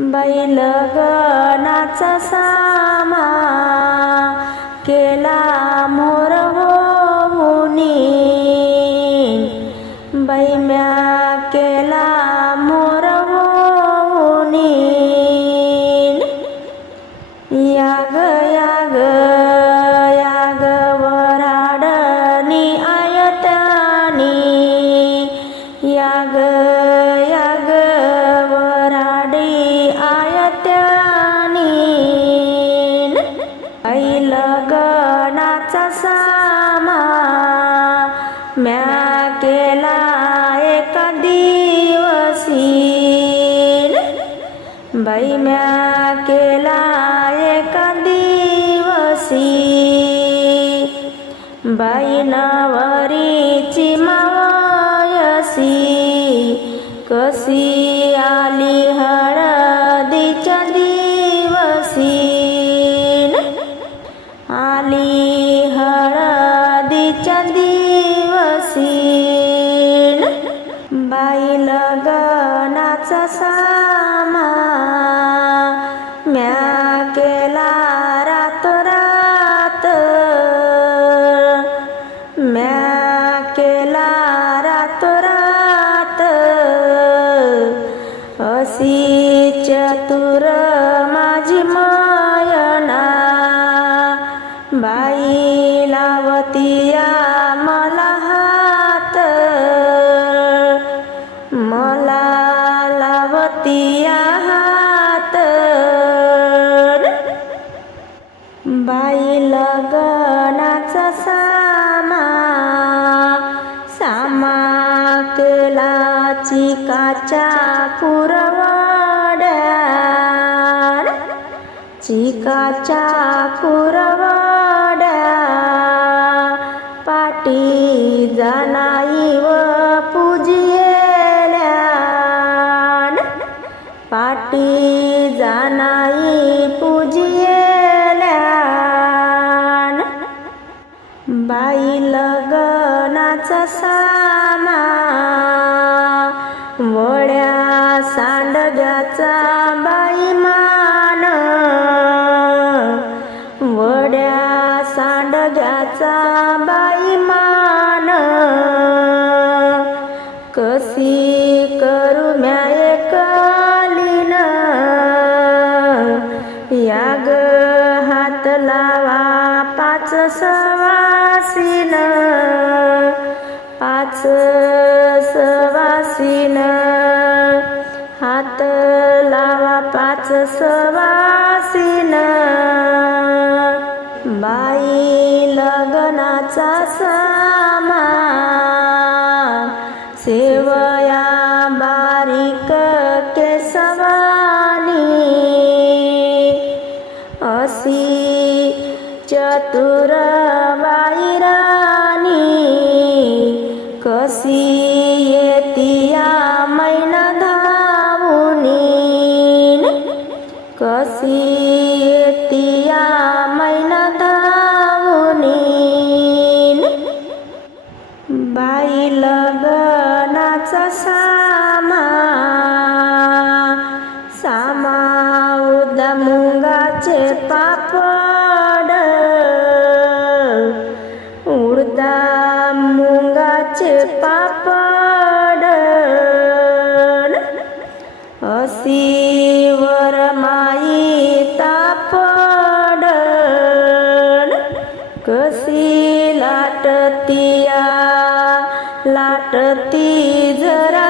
बैल गणाचा सामा केला मोर होऊनी बैम्या केला मोर होऊनी याग याग याग म्या केला एका दिवसी बाई म्या केला एका दिवसी बाई नवरीची मावयसी कशी आली हळदीच्या म्या केला रात म्या केला रात अशी चतुर माझी मायना बाई लावतिया मला हात मला लावतिया हात. केला चिकाच्या पुरवाड्यार चिकाच्या पुरवाड्या पाटी जानाई व पूजियेल्या पाटी जानाई पूजियेल्या बाई लगनाचा सा त्याचा बाईमान कशी करू म्या एकलीन याग हात लावा पाच सवासीन. पाच सवासीन. हात लावा पाच सवा सेवया बारीक केसवानी असी चतुर बाईरानी कशी येतिया मैन धावुनी कशी येतिया मैन धावुनी बाई सामा सामा उद मुंगाचे पापड उडदा मुंगाचे पापड. असीवर माई तापड कसी लाटतिया लाटती जरा